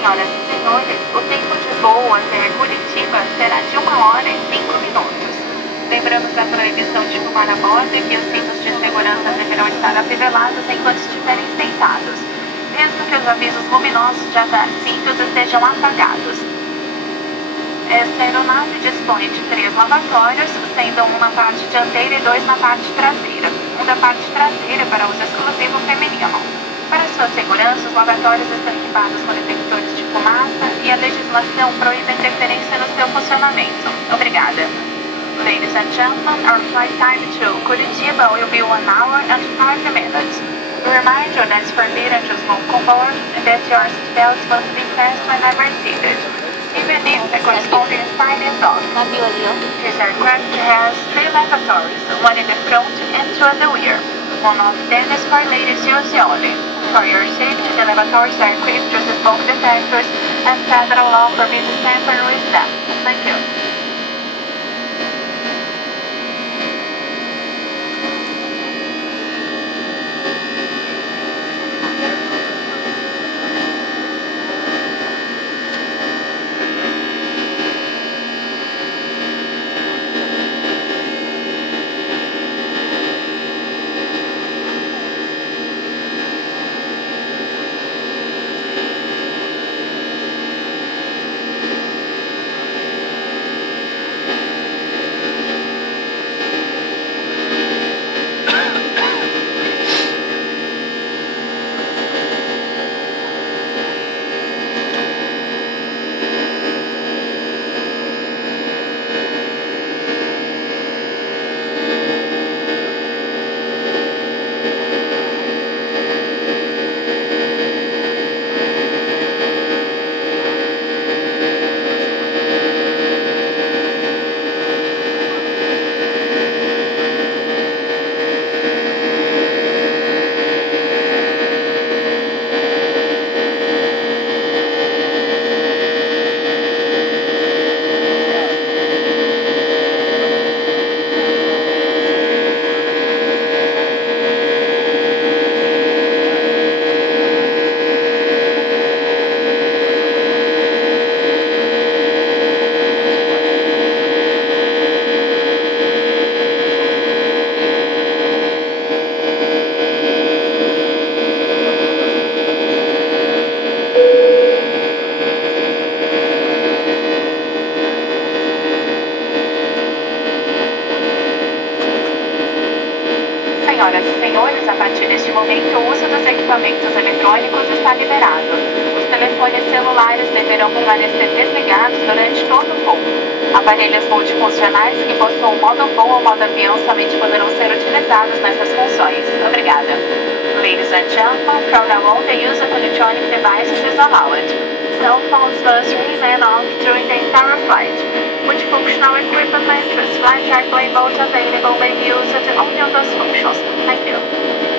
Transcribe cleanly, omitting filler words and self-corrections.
Senhoras e senhores, o tempo de voo até Curitiba será de 1 hora e 5 minutos. Lembramos a proibição de fumar a bordo e que os cintos de segurança deverão estar afivelados enquanto estiverem sentados, mesmo que os avisos luminosos de atar cintos estejam apagados. Esta aeronave dispõe de 3 lavatórios, sendo um na parte dianteira e 2 na parte traseira. Um da parte traseira para uso exclusivo feminino. Para sua segurança, os lavatórios estão equipados com detectores de fumaça e a legislação proíbe interferência no seu funcionamento. Obrigada. Ladies and gentlemen, our flight time to Curitiba will be 1 hour and 5 minutes. We remind you that it's forbidden to smoke on board and that your seatbelts must be fastened whenever seated, even if the corresponding sign is off. This aircraft has 3 lavatories, one in the front and 2 at the rear. One of them is for ladies use only. For your safety, the lavatories are equipped with smoke detectors and federal law forbids tampering with them. Thank you. Senhoras e senhores, a partir deste momento, o uso dos equipamentos eletrônicos está liberado. Os telefones celulares deverão permanecer desligados durante todo o voo. Aparelhos multifuncionais que possuam modo voo ou modo avião somente poderão ser utilizados nessas funções. Obrigada. Ladies and gentlemen, from now on, the use of electronic devices is allowed. Cell phones must remain off during the entire flight. Multifunctional equipment with flight airplane mode available may be used only on those functions. Thank you.